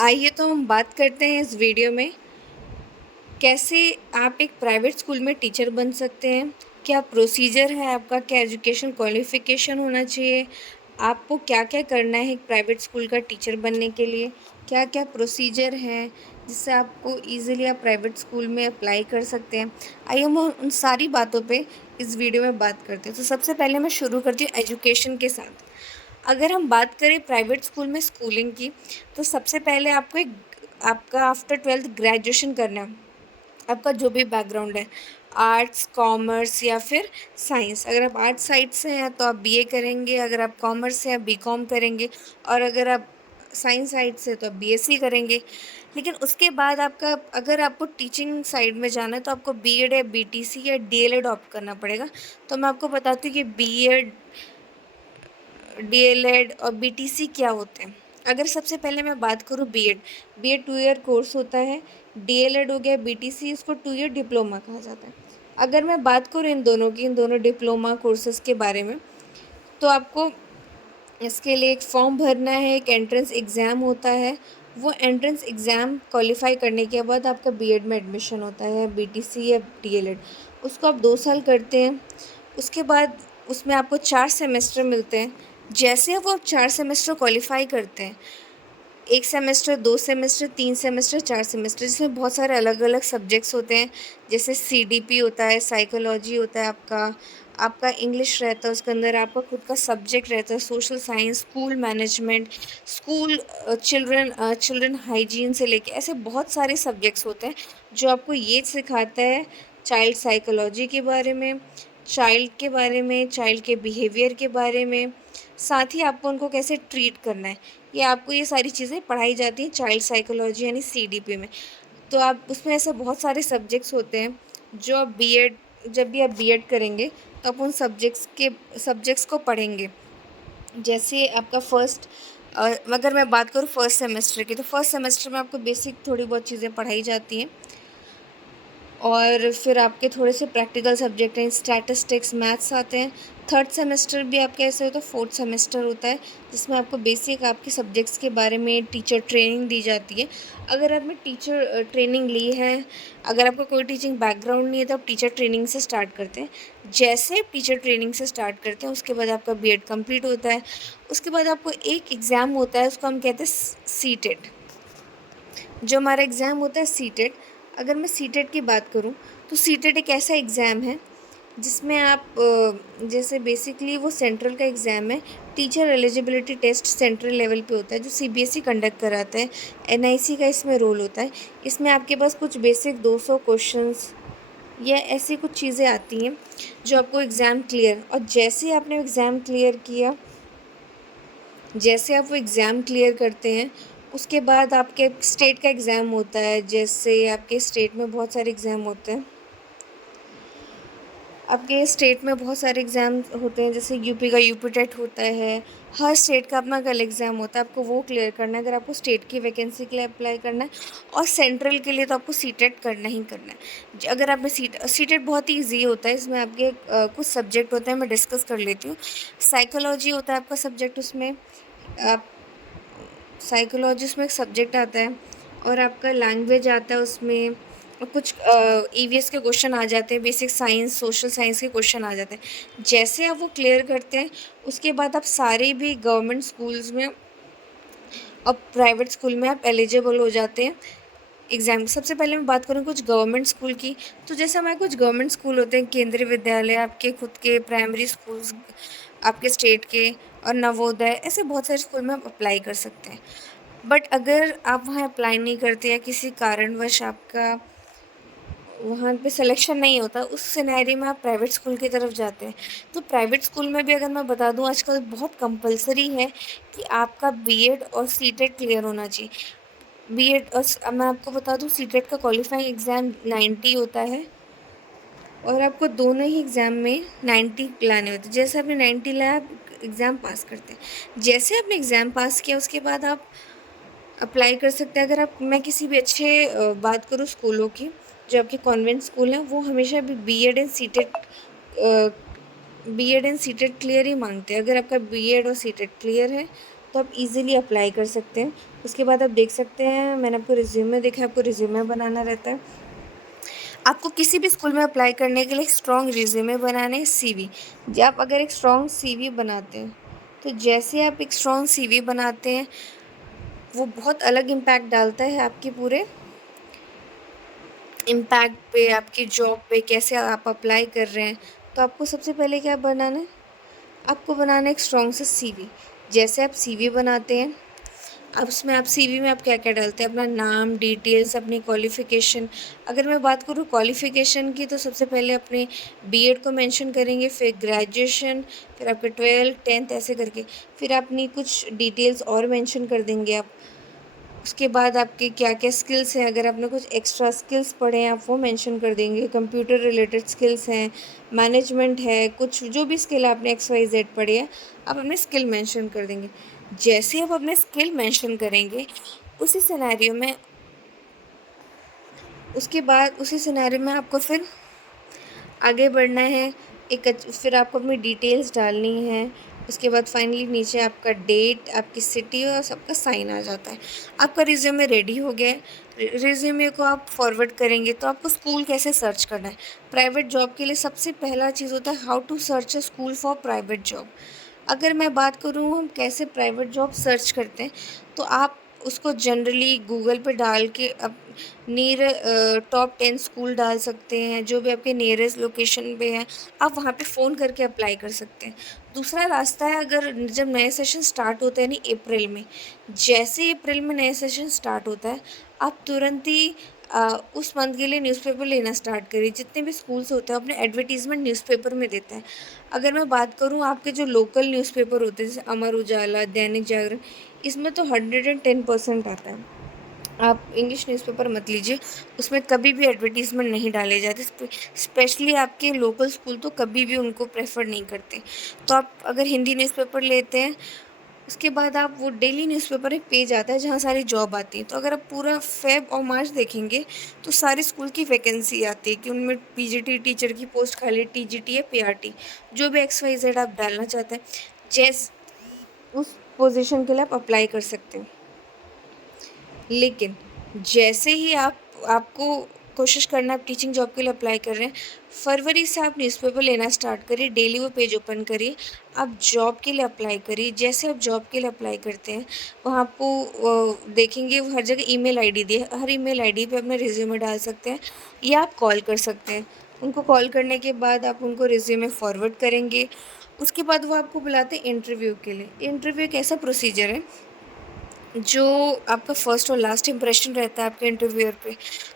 आइए तो हम बात करते हैं इस वीडियो में कैसे आप एक प्राइवेट स्कूल में टीचर बन सकते हैं। क्या प्रोसीजर है आपका, क्या एजुकेशन क्वालिफ़िकेशन होना चाहिए, आपको क्या-क्या करना है एक प्राइवेट स्कूल का टीचर बनने के लिए, क्या-क्या प्रोसीजर हैं जिससे आपको ईज़िली आप प्राइवेट स्कूल में अप्लाई कर सकते हैं। आइए हम उन सारी बातों पे इस वीडियो में बात करते हैं। तो सबसे पहले मैं शुरू करती हूँ एजुकेशन के साथ। अगर हम बात करें प्राइवेट स्कूल में स्कूलिंग की, तो सबसे पहले आपको एक आपका आफ्टर 12th ग्रेजुएशन करना है। आपका जो भी बैकग्राउंड है, आर्ट्स, कॉमर्स या फिर साइंस। अगर आप आर्ट्स साइड से हैं तो आप बीए करेंगे, अगर आप कॉमर्स से हैं बीकॉम करेंगे, और अगर आप साइंस साइड से तो आप बीएससी करेंगे। लेकिन उसके बाद आपका अगर आपको टीचिंग साइड में जाना है तो आपको बीएड या बीटीसी या डीएलएड ऑप्ट करना पड़ेगा। तो मैं आपको बताती हूँ कि बीएड, डीएलएड और बीटीसी क्या होते हैं। अगर सबसे पहले मैं बात करूँ बीएड, बीएड 2 ईयर कोर्स होता है। डीएलएड हो गया बीटीसी, इसको 2 ईयर डिप्लोमा कहा जाता है। अगर मैं बात करूँ इन दोनों की, इन दोनों डिप्लोमा कोर्सेज़ के बारे में, तो आपको इसके लिए एक फॉर्म भरना है, एक एंट्रेंस एग्ज़ाम होता है। वो एंट्रेंस एग्ज़ाम क्वालिफ़ाई करने के बाद आपका बीएड में एडमिशन होता है, बीटीसी या डीएलएड। उसको आप 2 साल करते हैं। उसके बाद उसमें आपको 4 सेमेस्टर मिलते हैं। जैसे वो 4 सेमेस्टर क्वालिफ़ाई करते हैं, 1 सेमेस्टर, 2 सेमेस्टर, 3 सेमेस्टर, 4 सेमेस्टर, जिसमें बहुत सारे अलग-अलग सब्जेक्ट्स होते हैं। जैसे सीडीपी होता है, साइकोलॉजी होता है आपका इंग्लिश रहता है, उसके अंदर आपका खुद का सब्जेक्ट रहता है, social science, school management, children hygiene से लेके ऐसे बहुत सारे सब्जेक्ट्स होते हैं जो आपको ये सिखाता है चाइल्ड साइकोलॉजी के बारे में, चाइल्ड के बिहेवियर के बारे में, साथ ही आपको उनको कैसे ट्रीट करना है। आपको ये सारी चीज़ें पढ़ाई जाती हैं चाइल्ड साइकोलॉजी यानी सीडीपी में। तो आप उसमें ऐसे बहुत सारे सब्जेक्ट्स होते हैं जो आप बीएड जब भी आप बीएड करेंगे तो आप उन सब्जेक्ट्स को पढ़ेंगे। जैसे आपका अगर मैं बात करूँ फर्स्ट सेमेस्टर की, तो फर्स्ट सेमेस्टर में आपको बेसिक थोड़ी बहुत चीज़ें पढ़ाई जाती हैं, और फिर आपके थोड़े से प्रैक्टिकल सब्जेक्ट हैं, स्टैटिस्टिक्स, मैथ्स आते हैं। थर्ड सेमेस्टर भी आपका ऐसा होता है, फोर्थ सेमेस्टर होता है, जिसमें आपको बेसिक आपके सब्जेक्ट्स के बारे में टीचर ट्रेनिंग दी जाती है। अगर आपने टीचर ट्रेनिंग ली है, अगर आपका कोई टीचिंग बैकग्राउंड नहीं है, तो आप टीचर ट्रेनिंग से स्टार्ट करते हैं। जैसे आप टीचर ट्रेनिंग से स्टार्ट करते हैं, उसके बाद आपका बीएड कंप्लीट होता है। उसके बाद आपको एक एग्ज़ाम होता है, उसको हम कहते हैं सीटेट। जो हमारा एग्ज़ाम होता है सीटेट, अगर मैं सीटेट की बात करूँ, तो सीटेट एक ऐसा एग्ज़ाम है जिसमें आप जैसे बेसिकली वो सेंट्रल का एग्ज़ाम है। Teacher eligibility test central level पे होता है जो सीबीएसई कंडक्ट कराता है। एनआईसी का इसमें रोल होता है। इसमें आपके पास कुछ बेसिक 200 क्वेश्चंस या ऐसी कुछ चीज़ें आती हैं जो आपको एग्ज़ाम क्लियर, और जैसे ही आपने एग्ज़ाम क्लियर किया, जैसे आप वो एग्ज़ाम क्लियर करते हैं, उसके बाद आपके स्टेट का एग्ज़ाम होता है। जैसे आपके स्टेट में बहुत सारे एग्ज़ाम होते हैं, आपके स्टेट में बहुत सारे एग्ज़ाम होते हैं, जैसे यूपी का यूपी टेट होता है। हर स्टेट का अपना कल एग्ज़ाम होता है, आपको वो क्लियर करना है अगर आपको स्टेट की वैकेंसी के लिए अप्लाई करना है। और सेंट्रल के लिए तो आपको सीटेट करना ही करना है। अगर आपने सीटेट बहुत ही ईजी होता है, इसमें आपके कुछ सब्जेक्ट होते हैं, मैं डिस्कस कर लेती हूँ। साइकोलॉजी होता है आपका सब्जेक्ट, उसमें आप साइकोलॉजी उसमें एक सब्जेक्ट आता है, और आपका लैंग्वेज आता है उसमें, और कुछ ईवीएस के क्वेश्चन आ जाते हैं, बेसिक साइंस, सोशल साइंस के क्वेश्चन आ जाते हैं। जैसे आप वो क्लियर करते हैं, उसके बाद आप सारे भी गवर्नमेंट स्कूल्स में और प्राइवेट स्कूल में आप एलिजिबल हो जाते हैं एग्ज़ाम। सबसे पहले मैं बात करूँ कुछ गवर्नमेंट स्कूल की, तो जैसे हमारे कुछ गवर्नमेंट स्कूल होते हैं, केंद्रीय विद्यालय, आपके खुद के प्राइमरी स्कूल्स, आपके स्टेट के, और नवोदय, ऐसे बहुत सारे स्कूल में आप अप्लाई कर सकते हैं। बट अगर आप वहाँ अप्लाई नहीं करते या किसी कारणवश आपका वहाँ पे सिलेक्शन नहीं होता, उस सिनेरियो में आप प्राइवेट स्कूल की तरफ जाते हैं। तो प्राइवेट स्कूल में भी अगर मैं बता दूँ, आजकल बहुत कंपलसरी है कि आपका बीएड और सीटेट क्लियर होना चाहिए। बीएड और मैं आपको बता दूँ, सीटेट का क्वालिफाइंग एग्ज़ाम 90 होता है, और आपको दोनों ही एग्ज़ाम में 90 लाने होते हैं। जैसे आपने 90 लाया, आप एग्ज़ाम पास करते हैं। जैसे आपने एग्ज़ाम पास किया, उसके बाद आप अप्लाई कर सकते हैं। अगर मैं किसी भी अच्छे बात करूँ स्कूलों की, जो आपके कॉन्वेंट स्कूल हैं, वो हमेशा भी बीएड एंड सीटेट क्लियर ही मांगते हैं। अगर आपका बीएड और सीटेट क्लियर है, तो आप इजीली अप्लाई कर सकते हैं। उसके बाद आप देख सकते हैं, मैंने आपको रिज्यूमे देखा है, आपको रिज्यूमे बनाना रहता है। आपको किसी भी स्कूल में अप्लाई करने के लिए स्ट्रॉन्ग रिज्यूमे बनाने हैं, सीवी। जब आप अगर एक स्ट्रॉन्ग सीवी बनाते हैं, तो जैसे आप एक स्ट्रॉन्ग सीवी बनाते हैं, वो बहुत अलग इम्पैक्ट डालता है आपके पूरे इम्पैक्ट पे, आपकी जॉब पे, कैसे आप अप्लाई कर रहे हैं। तो आपको सबसे पहले क्या बनाना है, आपको बनाना है एक स्ट्रॉन्ग सा सीवी। जैसे आप सीवी बनाते हैं, अब उसमें आप सीवी में आप क्या क्या डालते हैं, अपना नाम, डिटेल्स, अपनी क्वालिफ़िकेशन। अगर मैं बात करूँ क्वालिफ़िकेशन की, तो सबसे पहले अपने बीएड को मेंशन करेंगे, फिर ग्रेजुएशन, फिर आपके 12th 10th ऐसे करके, फिर अपनी कुछ डिटेल्स और मेंशन कर देंगे आप। उसके बाद आपके क्या क्या स्किल्स हैं, अगर आपने कुछ एक्स्ट्रा स्किल्स पढ़े हैं, आप वो मेंशन कर देंगे। कंप्यूटर रिलेटेड स्किल्स हैं, मैनेजमेंट है, कुछ जो भी स्किल आपने एक्स वाई जेड पढ़े हैं, आप अपने स्किल मेंशन कर देंगे। जैसे आप अपने स्किल मेंशन करेंगे, उसी सिनेरियो में उसके बाद उसी सिनेरियो में आपको फिर आगे बढ़ना है। फिर आपको अपनी डिटेल्स डालनी है। उसके बाद फाइनली नीचे आपका डेट, आपकी सिटी और सबका साइन आ जाता है। आपका रिज्यूमे रेडी हो गया है। रिज्यूमे को आप फॉरवर्ड करेंगे, तो आपको स्कूल कैसे सर्च करना है। प्राइवेट जॉब के लिए सबसे पहला चीज़ होता है how to search a school for private job. अगर मैं बात करूँ हम कैसे प्राइवेट जॉब सर्च करते हैं, तो आप उसको जनरली गूगल पे डाल के अब टॉप 10 स्कूल डाल सकते हैं, जो भी आपके नियरेस्ट लोकेशन पे है, आप वहाँ पे फ़ोन करके अप्लाई कर सकते हैं। दूसरा रास्ता है, अगर जब नए सेशन स्टार्ट होते हैं यानी अप्रैल में, जैसे ही अप्रैल में नए सेशन स्टार्ट होता है, आप तुरंत ही उस मंथ के लिए न्यूज़पेपर लेना स्टार्ट करिए। जितने भी स्कूल्स होते हैं अपने एडवर्टीज़मेंट न्यूज़पेपर में देते हैं। अगर मैं बात करूँ आपके जो लोकल न्यूज़पेपर होते हैं, जैसे अमर उजाला, दैनिक जागरण, इसमें तो 110% आता है। आप इंग्लिश न्यूज़पेपर मत लीजिए, उसमें कभी भी एडवर्टीज़मेंट नहीं डाले जाते। स्पेशली आपके लोकल स्कूल तो कभी भी उनको प्रेफर नहीं करते। तो आप अगर हिंदी न्यूज़पेपर लेते हैं, उसके बाद आप वो डेली न्यूज़पेपर एक पेज आता है जहाँ सारी जॉब आती है। तो अगर आप पूरा फ़ेब और मार्च देखेंगे, तो सारे स्कूल की वैकेंसी आती है कि उनमें पीजीटी टीचर की पोस्ट खाली है, टीजीटी या पीआरटी, जो भी एक्स वाई जेड आप डालना चाहते हैं, जैस उस पोजीशन के लिए आप अप्लाई कर सकते हैं। लेकिन जैसे ही आपको कोशिश करना है, आप टीचिंग जॉब के लिए अप्लाई कर रहे हैं, फरवरी से आप न्यूज़पेपर लेना स्टार्ट करिए, डेली वो पेज ओपन करिए, आप जॉब के लिए अप्लाई करिए। जैसे आप जॉब के लिए अप्लाई करते हैं, वहाँ आपको देखेंगे वो हर जगह ईमेल आईडी दी है, हर ईमेल आईडी पे अपना रिज्यूमे डाल सकते हैं या आप कॉल कर सकते हैं। उनको कॉल करने के बाद आप उनको रिज्यूमे फॉरवर्ड करेंगे। उसके बाद वो आपको बुलाते हैं इंटरव्यू के लिए। इंटरव्यू एक ऐसा प्रोसीजर है जो आपका फर्स्ट और लास्ट इंप्रेशन रहता है आपके इंटरव्यूअर पे।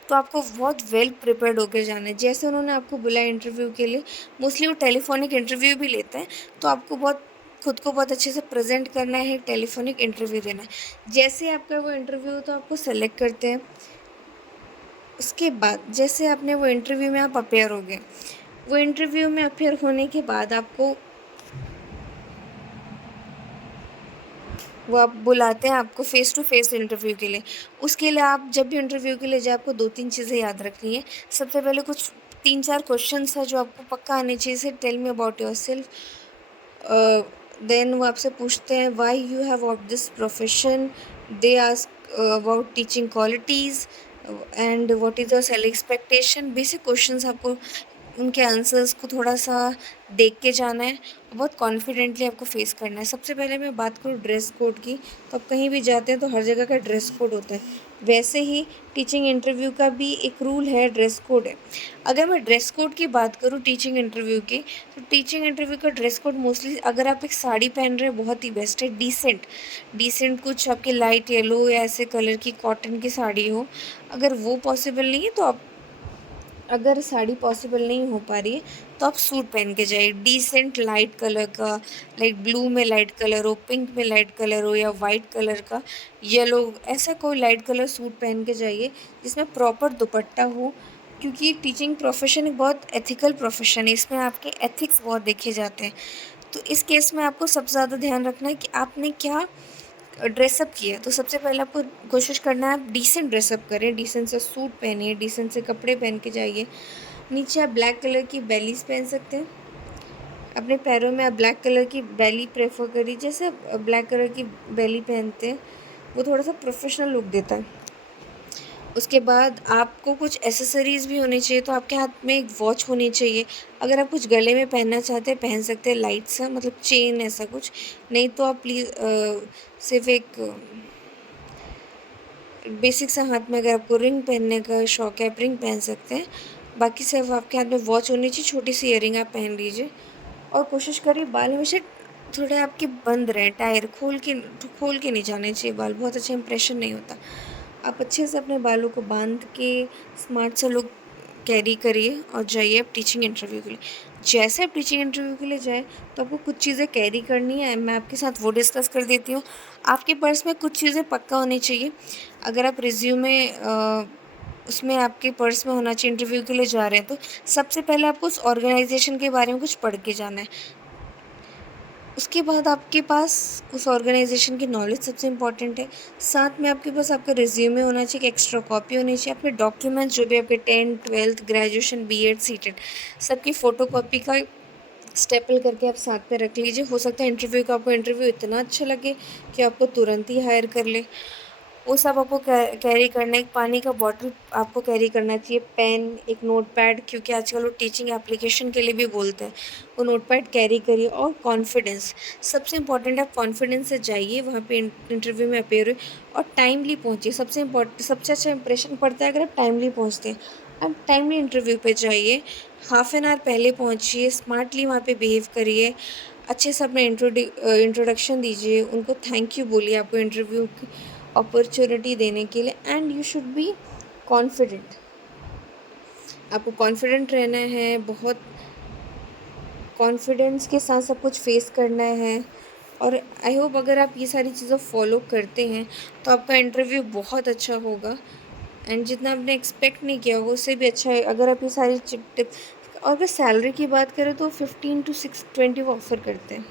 तो आपको बहुत वेल प्रिपेयर्ड होकर जाना है। जैसे उन्होंने आपको बुलाया इंटरव्यू के लिए, मोस्टली वो टेलीफोनिक इंटरव्यू भी लेते हैं, तो आपको बहुत खुद को बहुत अच्छे से प्रेजेंट करना है, टेलीफोनिक इंटरव्यू देना है। जैसे आपका वो इंटरव्यू हो तो आपको सेलेक्ट करते हैं। उसके बाद जैसे आपने वो इंटरव्यू में आप अपेयर हो गए, वो इंटरव्यू में अपेयर होने के बाद आपको वो आप बुलाते हैं आपको फ़ेस टू फ़ेस इंटरव्यू के लिए। उसके लिए आप जब भी इंटरव्यू के लिए जाएँ, आपको 2-3 चीज़ें याद रखनी है। सबसे पहले कुछ 3-4 क्वेश्चन्स हैं जो आपको पक्का आने चाहिए, जैसे tell me about yourself. Then वो आपसे पूछते हैं why you have opt this profession. They ask about teaching qualities and what is your salary expectation. Basic questions आपको उनके आंसर्स को थोड़ा-सा देख के जाना है, बहुत कॉन्फिडेंटली आपको फेस करना है। सबसे पहले मैं बात करूँ ड्रेस कोड की, तो आप कहीं भी जाते हैं तो हर जगह का ड्रेस कोड होता है। वैसे ही टीचिंग इंटरव्यू का भी एक रूल है, ड्रेस कोड है। अगर मैं ड्रेस कोड की बात करूँ टीचिंग इंटरव्यू की, तो टीचिंग इंटरव्यू का ड्रेस कोड मोस्टली अगर आप एक साड़ी पहन रहे हैं बहुत ही बेस्ट है, डिसेंट। डिसेंट कुछ आपकी लाइट येलो या ऐसे कलर की कॉटन की साड़ी हो। अगर वो पॉसिबल नहीं है तो आप अगर साड़ी पॉसिबल नहीं हो पा रही है, तो आप सूट पहन के जाइए डिसेंट लाइट कलर का, लाइक ब्लू में लाइट कलर हो, पिंक में लाइट कलर हो या वाइट कलर का, येलो, ऐसा कोई लाइट कलर सूट पहन के जाइए जिसमें प्रॉपर दुपट्टा हो। क्योंकि टीचिंग प्रोफेशन एक बहुत एथिकल प्रोफेशन है, इसमें आपके एथिक्स बहुत देखे जाते हैं। तो इस केस में आपको सबसे ज़्यादा ध्यान रखना है कि आपने क्या ड्रेसअप किया। तो सबसे पहले आपको कोशिश करना है आप डिसेंट ड्रेसअप करें, डिसेंट से सूट पहनिए, डिसेंट से कपड़े पहन के जाइए। नीचे आप ब्लैक कलर की बेलीज़ पहन सकते हैं। अपने पैरों में आप ब्लैक कलर की बैली प्रेफर करिए। जैसे आप ब्लैक कलर की बैली पहनते हैं वो थोड़ा सा प्रोफेशनल लुक देता है। उसके बाद आपको कुछ एसेसरीज़ भी होनी चाहिए, तो आपके हाथ में एक वॉच होनी चाहिए। अगर आप कुछ गले में पहनना चाहते हैं पहन सकते हैं, लाइट सा मतलब चेन ऐसा कुछ। नहीं तो आप प्लीज़ सिर्फ एक बेसिक सा हाथ में अगर आपको रिंग पहनने का शौक है आप रिंग पहन सकते हैं। बाकी सिर्फ आपके हाथ में वॉच होनी चाहिए, छोटी सी ईयरिंग आप पहन लीजिए। और कोशिश करिए बाल हमेशा थोड़े आपके बंद रहें, टायर खोल के नहीं जाने चाहिए बाल, बहुत अच्छा इंप्रेशन नहीं होता। आप अच्छे से अपने बालों को बांध के स्मार्ट सा लुक कैरी करिए और जाइए आप टीचिंग इंटरव्यू के लिए। जैसे आप टीचिंग इंटरव्यू के लिए जाएँ तो आपको कुछ चीज़ें कैरी करनी है, मैं आपके साथ वो डिस्कस कर देती हूँ। आपके पर्स में कुछ चीज़ें पक्का होनी चाहिए। अगर आप रिज्यूमे उसमें आपके पर्स में होना चाहिए, इंटरव्यू के लिए जा रहे हैं तो सबसे पहले आपको उस ऑर्गेनाइजेशन के बारे में कुछ पढ़ के जाना है। उसके बाद आपके पास उस ऑर्गेनाइजेशन की नॉलेज सबसे इम्पोर्टेंट है। साथ में आपके पास आपका रिज्यूमे होना चाहिए, एक एक्स्ट्रा कॉपी होनी चाहिए। अपने डॉक्यूमेंट्स जो भी आपके 10th 12th graduation B Ed CTET सबकी फ़ोटोकॉपी का स्टेपल करके आप साथ में रख लीजिए। हो सकता है इंटरव्यू का आपको इंटरव्यू इतना अच्छा लगे कि आपको तुरंत ही हायर कर ले। वो सब आपको कैरी करना है। एक पानी का बॉटल आपको कैरी करना चाहिए, पेन, एक नोटपैड, क्योंकि आजकल वो टीचिंग एप्लीकेशन के लिए भी बोलते हैं। वो नोटपैड कैरी करिए। और कॉन्फिडेंस सबसे इम्पॉर्टेंट है, आप कॉन्फिडेंस से जाइए वहाँ पे इंटरव्यू में अपेयर हुए और टाइमली पहुँचिए। सबसे अच्छा इंप्रेशन पड़ता है अगर आप टाइमली पहुँचते हैं। आप टाइमली इंटरव्यू पे जाइए, हाफ एन आवर पहले पहुँचिए, स्मार्टली वहाँ पे बिहेव करिए, अच्छे से अपना इंट्रोडक्शन दीजिए, उनको थैंक यू बोलिए आपको इंटरव्यू की अपॉर्चुनिटी देने के लिए। And you should be confident. आपको कॉन्फिडेंट रहना है, बहुत कॉन्फिडेंस के साथ सब कुछ फेस करना है। और आई होप अगर आप ये सारी चीज़ें फॉलो करते हैं तो आपका इंटरव्यू बहुत अच्छा होगा एंड जितना आपने एक्सपेक्ट नहीं किया होगा उससे भी अच्छा है। अगर आप ये सारी टिप्स और अगर सैलरी की बात करें तो 15 to 20 वो ऑफ़र करते हैं।